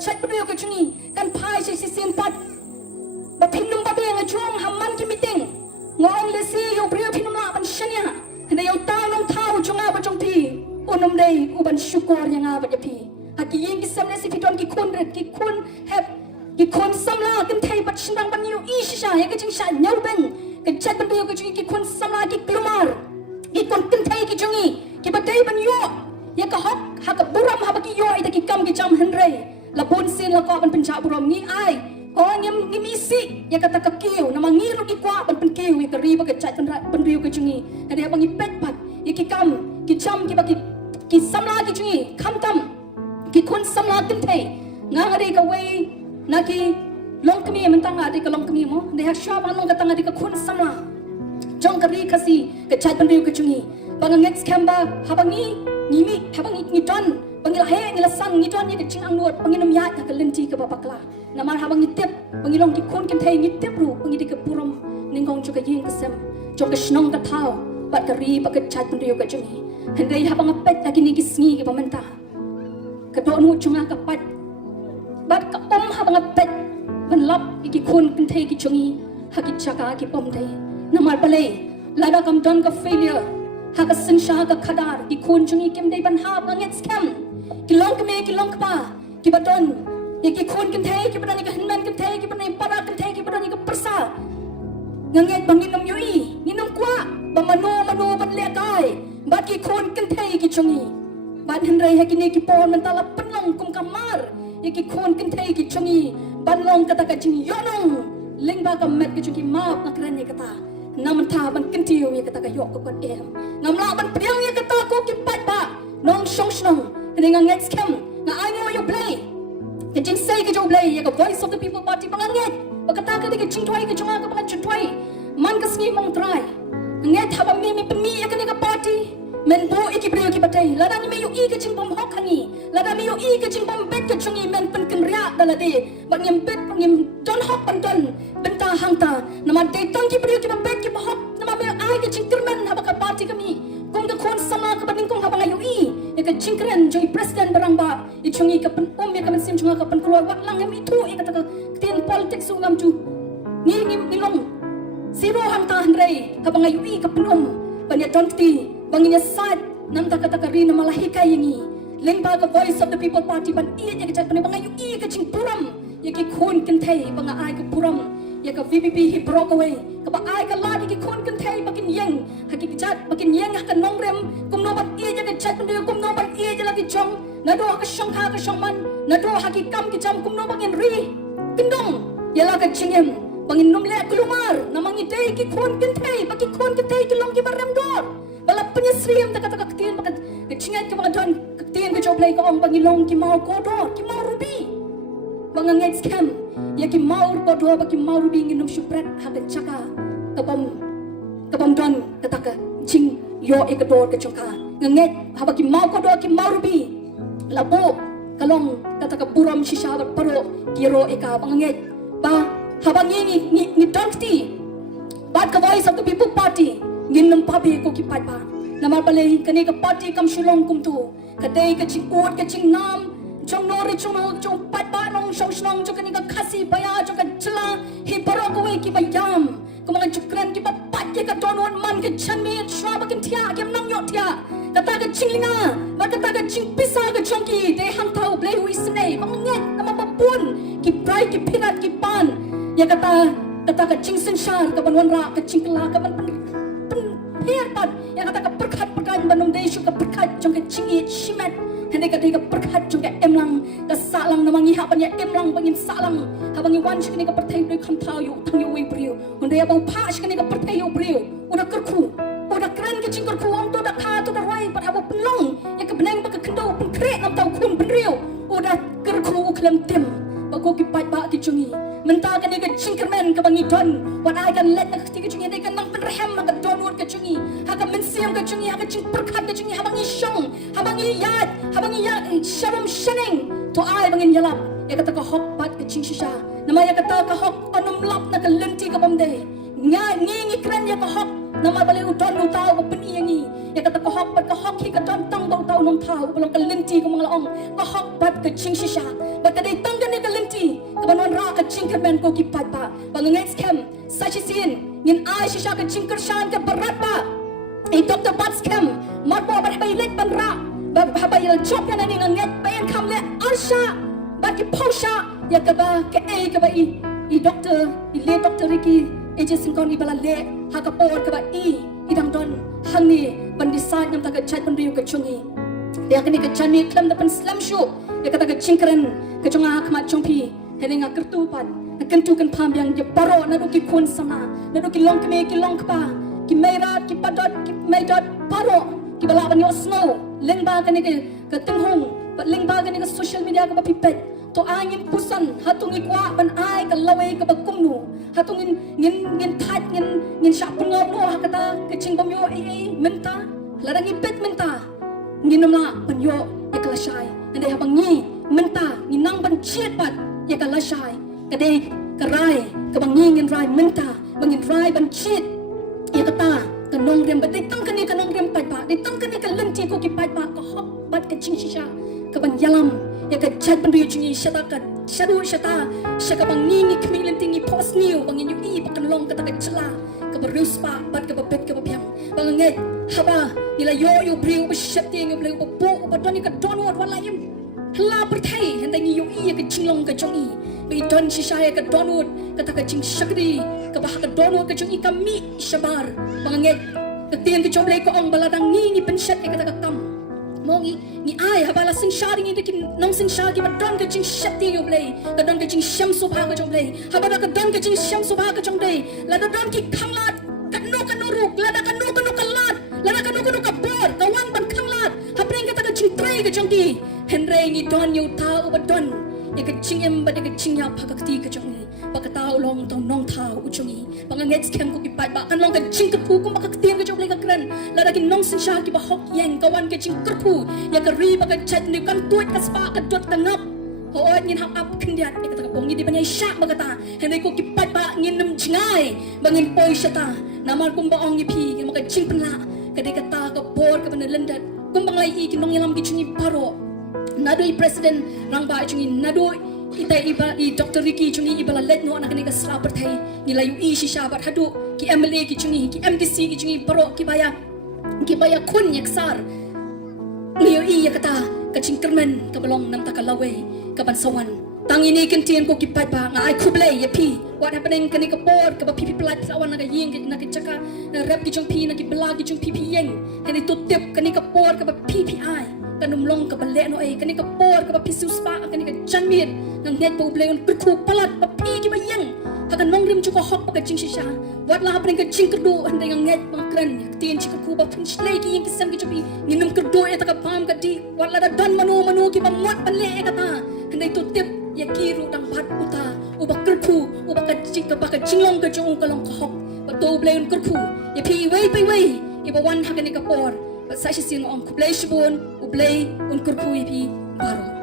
chat brio ke chungi kan phai si sin pat ba phinum ba beng chung hamman ki meeting ngong le si yo brio phinum la ban shania ne yo ta long thau chunga ba chong thi unum dei uban syukur yang ba pi haki yin ki samne si fiton ki kun heb ki kun samla kan thai bat sindang ban yo i sha ya ke ching sha nyau ben ke chat ban brio ke chungi ki kun samla ki klumar ki kun kan thai ki chungi ki ba dei ban yo ya ka hok ha ka buram ha ba ki yo ai ta ki kam ki jam henrei la bon sin la ko ban penca buram ni ai ko ngim isi ya kata ka kiu na mangiru ki kwa ban pen kiu ya ka ri ba ka chat ban riu ka chungi ada bangi pet pat ya ki kam ki jam ki ba ki samla ki chungi kham tam ki kun samla tin thei nga ngari ka wei na ki long kami mentang ade ka long kami mo ne ha sha ban long ka tang ade ka kun samla jong ka ri kasi ka chat ban riu ka chungi bang next kamba ha bangi ngimi ha bangi ni don bangila he ngila sang ni don ni ka ching ang nuot banginum ya ka lenti ka babakla namar ha bangi tep bangilong ki kun kin thei ni tep ru bangi de ka puram ningong chu ka yin ka sem jong ka snong ka thau bat ka ri ba ka chat ban riu ka chungi hendai ha bang pet ka ni ki sngi ki pamenta ka do nu chunga ka pat bat ka ha bang pet ban lap ki kun kin thei ki chungi ha ki chaka ki pom dei namar pale lada kam don ka failure ha ka sin sha ka khadar ki kun chungi kim dei ban ha bang et scam ki long ka me ki long ka pa ki baton ya ki kun kin thei ki ban ni ka hinman kin thei ki ban ni para kin thei ki ban ni ka persa nganget bangin nom yui ni nom kwa ba mano ban le kai ba ki kun kin thei ki chungi ban hen rei ha ki ni ki pon man tala penlong kum kamar ya ki kun kin thei ki chungi ban long kata ka ching yonong ling ba ka met ki chungi ma na kran ni kata naman tha ban kin tiu ya kata ka yok ko kon em ngam la ban priang ya kata ko ki pat ba nong shong snong ni nganget scam na I know you play ke jing say ke jo play ya ka voice of the people party banganget ba kata ka ke ching twai ke chunga ka ban ching twai man ka sngi mong try nget ha ba mi pemi ya ka ni ka party men bo iki brio ki batai lada ni me yu i ke ching bom hok hangi lada mi yu i ke ching bom bet ke chungi men pen kin ria dala de bang yem bet bang yem don hok pan don benta hangta nama de tang ki brio ki bet ki hok nama me ai ke ching termen ha ba ka party kami kong de kon sama ka baning kong ha ba yu i ya ke ching kren joi president barang ba i chungi ka pen ya ka men sim chunga ka pen keluar wat lang yem itu ya ka tin politik su ngam chu ni long zero hangta handrei ka ba yu i ka pen ban ya don ti banginya sad nam taka ri na malahikai yangi lengba ka voice of the people party ban iya ya ka bang yu i ka ching puram ya ki khun kin thei bang ai ka puram ya ka VPP hi broke away ka ba ai ka ladi ki khun kin thei bakin yang ha ki chat bakin yang ha ka nong rem kum no ban iya ya ka chat ban kum no ban iya ya lagi chong na do ka shong ha ka shong man na do ha ki kam ki cham kum no bangin ri kindong ya la ka chingem bangin num le klumar namangi dei ki khun kin thei baki khun kin thei ki long ki barem dor bala penyesriam tak kata ketien bakat kecingat ke bakat don ketien ke joblay ka ong pangilong ki mau kodor ki mau rubi banganget scam ya ki mau kodor ba ki mau rubi nginum syupret hakat chaka kabam don kata ka ching yo e kodor ke choka nganget haba ki mau kodor ki mau rubi labo kalong kata ka buram shisha bat paro kiro e ka banganget ba haba ni don ti bat ka voice of the people party ginam pabi ko ki pat ba namar pale kani ka party kam shulong kum tu kadai ka ching ut ka ching nam chong nori chong pat ba nong shong shnong jo kani ka khasi baya jo ka chla hi paro ko we ki bayam ko mga chukran ki pat ke ka tonon man ke chanme shwa ba kin thia kem nong yo thia kata ka chinglinga ba kata ka ching pisa ka chong ki de ham thau play wi snei manget nama babun ki prai ki pinat ki pan ya kata ka ching sin shar ka banwan ra ka ching kla ka ban Herpat yang kata ka perkat banum desu ka perkat jong ka chingi shimat hande ka ka perkat jong ka emlang ka salang namangi ha ban ya emlang bangin salang ha bangi wan shikni ka perthai doi kham thau yu thang yu we priu hunde ya bau pha shikni ka perthai yu priu uda kerku uda kran ka ching kerku om to da kha to da roi pat ha penong ya ka beneng ba ka kendo pen kre nam tau kun pen riu uda kerku uklam tim ba ko ki pat ba ki chungi menta ka ni ka chingkermen ka bangi don wan ai kan let na ka chungi dei kan nang pen rehem ka don wor ka chungi ha ka men siam ka chungi ha ka ching perkat ka chungi ha bangi shong ha bangi yat sharam sheneng to ai bangin yalap ya kata ka hok pat ka ching shisha nama ya kata ka hok anum lap na ka lenti ka bamde ngi kran ya ka hok nama bale u don lu tau ka pen yangi ya kata ka hok pat ka hok hi ka don tang bau tau nong thau belong kelinti ko mga laong ko hok bat ke ching shisha bat kadai tanggan ni kelinti ko banon ra ke ching kerben ko ki pat ba bangai scam sachi sin ngin ai shisha ke ching kershan ke berat ba Dr. Bat scam mat bo bat bai lek ban ra ba bai job kan ni nget bayan kam le arsha bat ki posha ya ka ba ke ka ba I doctor le doctor Ricky agency kon ibala le ha ka por ka ba idang don hangni ban decide nam ta ka chat ban riu ka chungi dia kini ka chani klam da pan slam shu ya kata ka chingkren ka chunga khma chongpi hene nga kertu pan kan tu kan pham yang je baro na do ki khon sama na do ki long kme ki long kpa ki meirat ki padot ki meidot baro ki bala ban yo snow leng ba ka ni ka tenghong ba leng ba ka ni ka social media ka ba pipet to angin pusan hatung ikwa ban ai ka lawe ka bakum nu hatung ngin that ngin syak pengau no hakata kecing bam yo menta ladang ipet menta ngin namla ban yo ya kala shai ande habang ni menta nginang ban chiet bat ya kala shai kade karai ka bang ni ngin rai menta bangin rai ban chiet ya kata kanong rem bat tang kani kanong rem pat ba tang kani ka lenti ko ki pat ba ka hop bat ka ching shisha ka ban yalam ya ka chat ban riu chingi shata ka shadu shata shaka bang ni kming lenting ni post new bangin yu pakan long kata ka chla ka bariu spa bat ka bet ka biang bang nget haba nila yo briu ba shati ngi briu ba po ba doni ka don wat wala yim hla berthai hendang yu ka chinglong ka chongi bi don shisha ya ka don wat kata ka ching shakri ka ba ka don wat ka chongi ka mi shabar bang nget ka tien ka chomle ko ong baladang ni penshat ka kata ka tam mongi ni ai habala sing shari ni dikin nong sing shari ba don ka ching shati yo blay ka don ka ching sham so ba ka chong blay habala ka don ka ching sham so ba ka chong blay la da don ki khanglat ka no ruk la da ka no ka lat la da ka no ka bor ka wan ban khanglat habring ka ta ka ching trai ka chong ki henre ni don yo ta u ba don ya ka ching em ba ka ching ya pha ka ti ka chong ni ba ka ta long tong nong tha u chong ni ba nga ngets kem ko ki pat ba kan long ka ching ka pu ko ba ka tien ka chong blay ka kran la da ki nong sing shari ki ba hok yang ka wan ka ching ka pu ya ka ri ba ka chat ni kan tuat ka spa ka dot ka ngap hoat ngin hap ap kendiat ya ka bong ni di banay syak ba ka ta henay ko ki pat ba ngin nam chingai bangin poi syata namar kum ba ong ni pi ki maka ching penla ka de ka ta ka bor ka ban lendat kum bang lai ki nong yalam ki chungi paro nadoi president rang ba chungi nadoi itai iba Dr. Ricky chungi ibala let no anak ni ka sla perthai ni layu shisha bat hadu ki MLA ki chungi ki MDC ki chungi paro ki baya kun yaksar niyo ya kata kacing kermen ka balong nam ta ka lawe ka ban sawan tang ini kentien ko ki pat ba nga ai kublay ya pi what happening kani ka por ka ba pipi plat sawan na ka ying na ka chaka na rap ki chung pi na ki bla ki chung pipi yeng kani to tip kani ka por ka ba PPI kanum long ka bale no ai kani ka por ka ba pisu spa kani ka chanmir nang net po blay on ku palat ba pi ki ba yeng hakan nong rim chu ko hok pa ka ching shisha wat la happening ka ching kerdo hande ngang net ma kran tien chi ku ba pun slay ki yeng ki sam ki chupi ninum kerdo eta ka pam ka di wat la da don manu ki ba mot pan le ka ta hande to tip ya kiru dang pat uta uba kerpu uba ka chinglong ka chung ka long ka hok ba to blay on kerpu ya pi wei iba wan hakan ni ka por ba sa shi sin ong kublay shibun ublay on kerpu pi baro